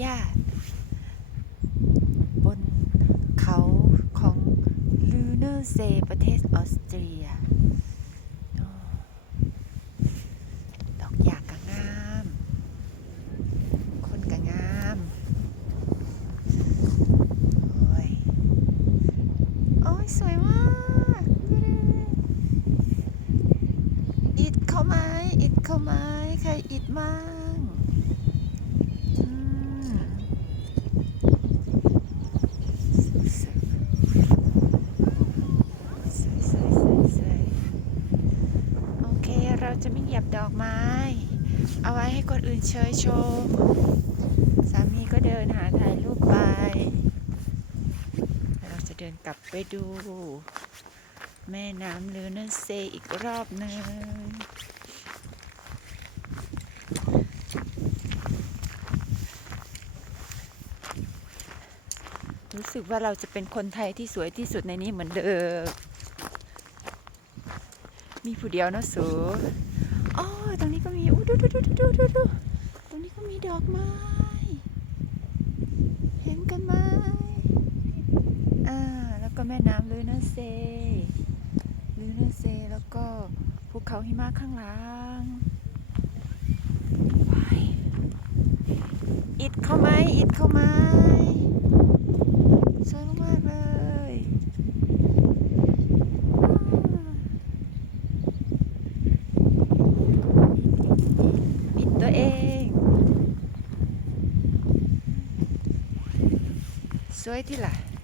หญ้า บนเขาของลูเนอร์เซประเทศออสเตรีย ดอกหญ้ากะงาม คนกะงามโอ้ยโอ้ยสวยมากอิดเข้าไหมอิดเข้าไหมใครอิดมั่งอืมสวยสวยสวยสวยสวยโอ เราจะไม่เหยียบดอกไม้ เอาไว้ให้คนอื่นเชยชม สามีก็เดินหาถ่ายรูปไป เราจะเดินกลับไปดู แม่น้ำลือนันเซอีกรอบหนึ่งรู้สึกว่าเราจะเป็นคนไทยที่สวยที่สุดในนี้เหมือนเดิม มีผู้เดียวเนอะสูอ๋อตรงนี้ก็มีอู้ ดูดูดูดูดูดูดูตรงนี้ก็มีดอกไม้ เห็นกันไหมอ่า แล้วก็แม่น้ำลือนาเซลือนาเซ แล้วก็ภูเขาหิมะข้างหลังว้ายอิดเข้าไหมอิดเข้าไหมสวยมากๆเลยอ่าบิดตัว เอง สวยที่ล่ะ